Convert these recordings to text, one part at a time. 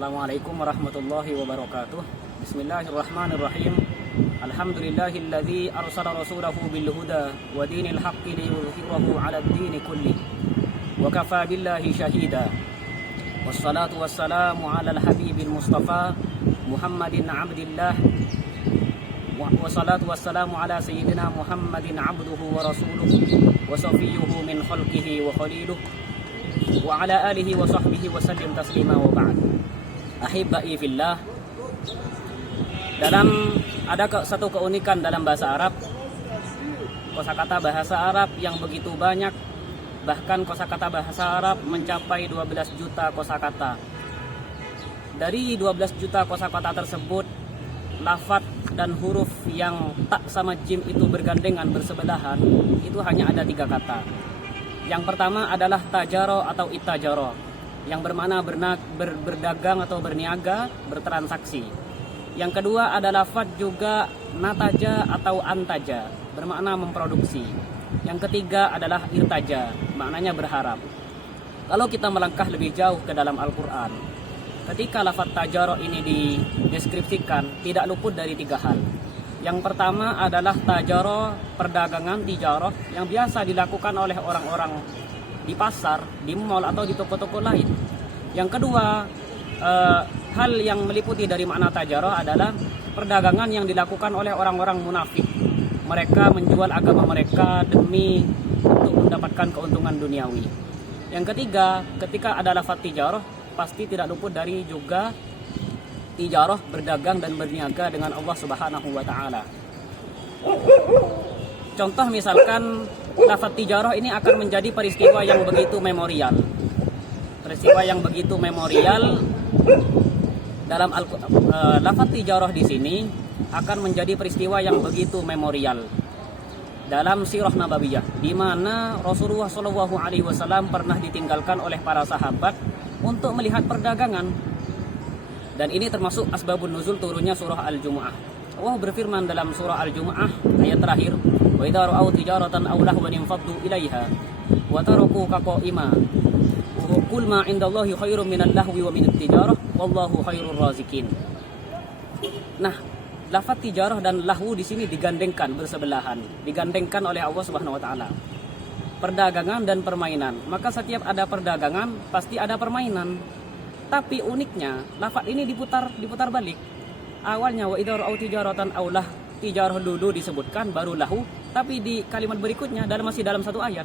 Assalamualaikum warahmatullahi wabarakatuh. Bismillahirrahmanirrahim. Alhamdulillahilladzi arsala rasulahu bil huda wa dinil haqqi liyudhhirahu 'alad dini kulli. Wa kafa billahi shahida. Wassalatu wassalamu 'alal habibil mustafa Muhammadin 'abdillah. Wassalatu wassalamu 'ala sayyidina Muhammadin 'abduhu wa rasuluhu wa safiyyuhu min khalqihi wa khaliluhu wa 'ala alihi wa sahbihi wa sallim taslima wa ba'd. Ahibbai fillah, ada satu keunikan dalam bahasa Arab, kosakata bahasa Arab yang begitu banyak, bahkan kosakata bahasa Arab mencapai 12 juta kosakata. Dari 12 juta kosakata tersebut, lafaz dan huruf yang tak sama jim itu bergandengan bersebelahan, itu hanya ada 3 kata. Yang pertama adalah tajaro atau itajaro, yang bermakna berdagang atau berniaga, bertransaksi. Yang kedua adalah lafaz juga nataja atau antaja, bermakna memproduksi. Yang ketiga adalah irtaja, maknanya berharap. Kalau kita melangkah lebih jauh ke dalam Al-Quran, ketika lafaz tajaro ini dideskripsikan, tidak luput dari 3 hal. Yang pertama adalah tajaro, perdagangan tijaroh yang biasa dilakukan oleh orang-orang di pasar, di mall atau di toko-toko lain. Yang kedua, hal yang meliputi dari makna tajaro adalah perdagangan yang dilakukan oleh orang-orang munafik. Mereka menjual agama mereka demi untuk mendapatkan keuntungan duniawi. Yang ketiga, ketika ada lafaz tijaroh, pasti tidak luput dari juga tijaroh, berdagang dan berniaga dengan Allah Subhanahu wa taala. Contoh misalkan lafaz tijaroh ini akan menjadi peristiwa yang begitu memorial. Peristiwa yang begitu memorial dalam lafaz tijaroh di sini akan menjadi peristiwa yang begitu memorial dalam sirah nabawiyah, di mana Rasulullah SAW pernah ditinggalkan oleh para sahabat untuk melihat perdagangan. Dan ini termasuk asbabun nuzul turunnya surah Al-Jumu'ah. Allah berfirman dalam surah Al-Jumu'ah ayat terakhir, wa idza ra'aw tijaratan aw lahwan infaddu ilaiha wa tarakuka qa'ima qul ma 'indallahi khairum minal lahwi wa minat tijarah wallahu khairur razikin. Nah, lafaz tijarah dan lahu di sini digandengkan bersebelahan, digandengkan oleh Allah Subhanahu wa taala. Perdagangan dan permainan. Maka setiap ada perdagangan pasti ada permainan. Tapi uniknya lafaz ini diputar balik. Awalnya wa idza ra'aw tijaratan aw lah, tijarah dulu disebutkan baru lahu, tapi di kalimat berikutnya masih dalam satu ayat.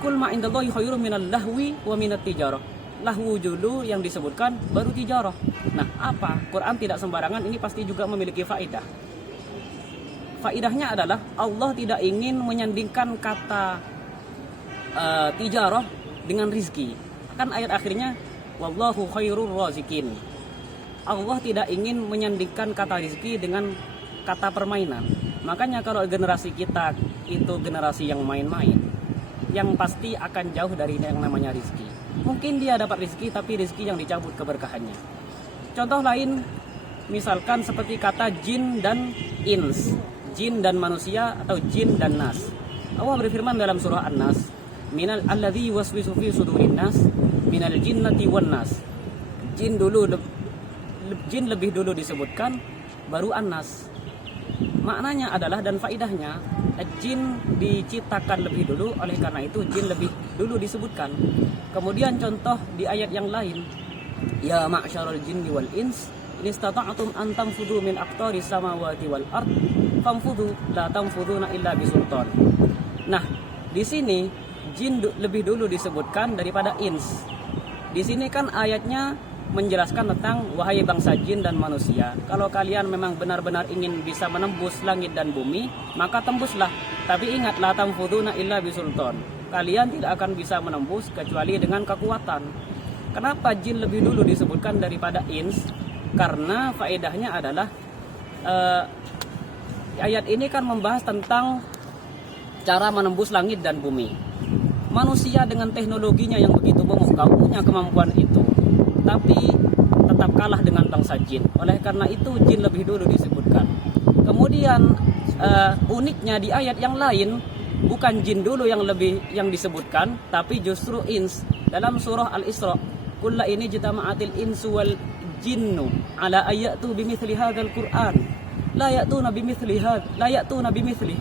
Qul ma indallahi khairum minal lahwi wa minat tijarah. Lahu dulu yang disebutkan baru tijarah. Nah, apa? Quran tidak sembarangan, ini pasti juga memiliki faedah. Faedahnya adalah Allah tidak ingin menyandingkan kata tijarah dengan rizki. Kan ayat akhirnya wallahu khairur razikin. Allah tidak ingin menyandingkan kata rizki dengan kata permainan. Makanya kalau generasi kita itu generasi yang main-main, yang pasti akan jauh dari yang namanya rizki. Mungkin dia dapat rizki, tapi rizki yang dicabut keberkahannya. Contoh lain, misalkan seperti kata jin dan ins, jin dan manusia atau jin dan nas. Allah berfirman dalam surah An-Nas, minal alladzi waswisu fi sudurin nas minal jinnati wan nas. Jin lebih dulu disebutkan, baru An-Nas. Maknanya adalah dan faidahnya, jin diciptakan lebih dulu, oleh karena itu jin lebih dulu disebutkan. Kemudian contoh di ayat yang lain, ya ma'syarul jinni wal ins in istata'tum an tanfudu min aqtaris samawati wal ard famfudu la tanfuduna illa bisultan. Nah, di sini jin lebih dulu disebutkan daripada ins. Di sini kan ayatnya menjelaskan tentang wahai bangsa jin dan manusia, kalau kalian memang benar-benar ingin bisa menembus langit dan bumi, maka tembuslah. Tapi ingat, la tanfuduna illa bisultan. Kalian tidak akan bisa menembus kecuali dengan kekuatan. Kenapa jin lebih dulu disebutkan daripada ins? Karena faedahnya adalah ayat ini kan membahas tentang cara menembus langit dan bumi. Manusia dengan teknologinya yang begitu memukau punya kemampuan itu, tapi tetap kalah dengan bangsa jin. Oleh karena itu jin lebih dulu disebutkan. Kemudian uniknya di ayat yang lain, bukan jin dulu yang disebutkan, tapi justru ins. Dalam surah Al-Isra Qul la in ijtama'atil insu wal jinnu ala ayatu bimithli hadzal Qur'an la ya'tuna bimithli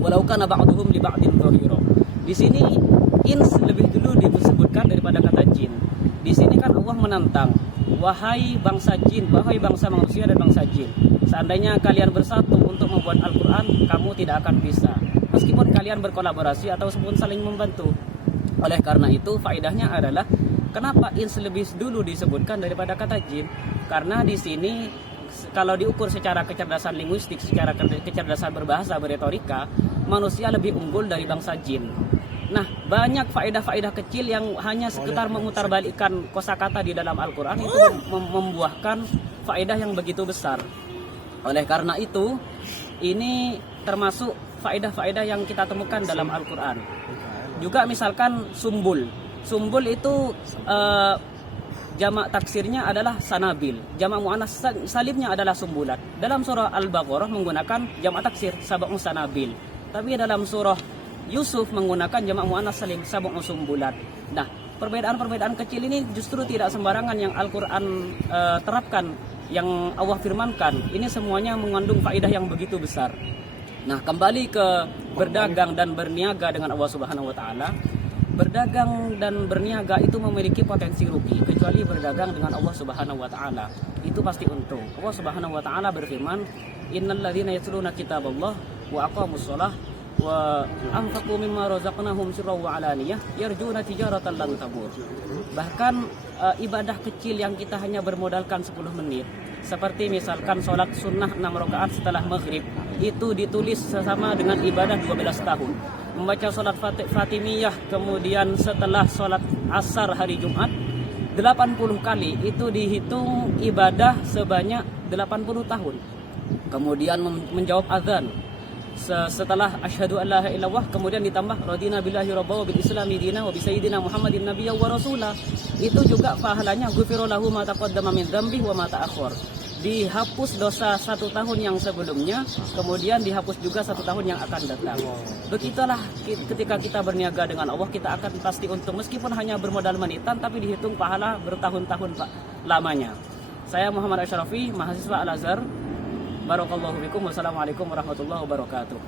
walau kana ba'dhum li ba'din dhahira. Di sini ins lebih dulu disebutkan daripada kata jin. Di sini kan Allah menantang, wahai bangsa jin, wahai bangsa manusia dan bangsa jin, seandainya kalian bersatu untuk membuat Al-Quran, kamu tidak akan bisa, meskipun kalian berkolaborasi atau saling membantu. Oleh karena itu, faedahnya adalah kenapa ins lebih dulu disebutkan daripada kata jin? Karena di sini kalau diukur secara kecerdasan linguistik, secara kecerdasan berbahasa, berretorika, manusia lebih unggul dari bangsa jin. Nah, banyak faedah-faedah kecil yang hanya sekitar memutarbalikkan kosakata di dalam Al-Quran itu membuahkan faedah yang begitu besar. Oleh karena itu, ini termasuk faedah-faedah yang kita temukan dalam Al-Quran. Juga misalkan sumbul. Sumbul itu jamak taksirnya adalah sanabil. Jamak muannas salimnya adalah sumbulat. Dalam surah Al-Baqarah menggunakan jamak taksir sab'un sanabil. Tapi dalam surah Yusuf menggunakan jamak muannas salim sab'un sumbulat. Nah, perbedaan-perbedaan kecil ini justru tidak sembarangan yang Al-Qur'an terapkan, yang Allah firmankan. Ini semuanya mengandung faedah yang begitu besar. Nah, kembali ke berdagang dan berniaga dengan Allah Subhanahu wa taala. Berdagang dan berniaga itu memiliki potensi rugi, kecuali berdagang dengan Allah Subhanahu wa taala. Itu pasti untung. Allah Subhanahu wa taala berfirman, "Innal ladzina yatluna kitaballah wa aqamus shalah wa anfaqu mimma razaqnahum sirran wa alaniyah yarjuna tijaratan lan tabur." Bahkan ibadah kecil yang kita hanya bermodalkan 10 menit, seperti misalkan sholat sunnah 6 rakaat setelah maghrib, itu ditulis sama dengan ibadah 12 tahun. Membaca sholat Fatimiyah kemudian setelah sholat asar hari Jumat 80 kali, itu dihitung ibadah sebanyak 80 tahun. Kemudian menjawab azan setelah asyhadu an la ilaha illallah, kemudian ditambah radina billahi rabba wa bil islami dina wa bi sayyidina Muhammadin nabiyya wa rasula, itu juga pahalanya ghufira lahu ma taqaddama min dzambi wa ma ta'akhkhar. Dihapus dosa 1 tahun yang sebelumnya, kemudian dihapus juga 1 tahun yang akan datang. Begitulah ketika kita berniaga dengan Allah, kita akan pasti untung meskipun hanya bermodal menitan, tapi dihitung pahala bertahun-tahun lamanya. Saya Muhammad Asyrafi, mahasiswa Al-Azhar. Barakallahu fikum. Wassalamualaikum warahmatullahi wabarakatuh.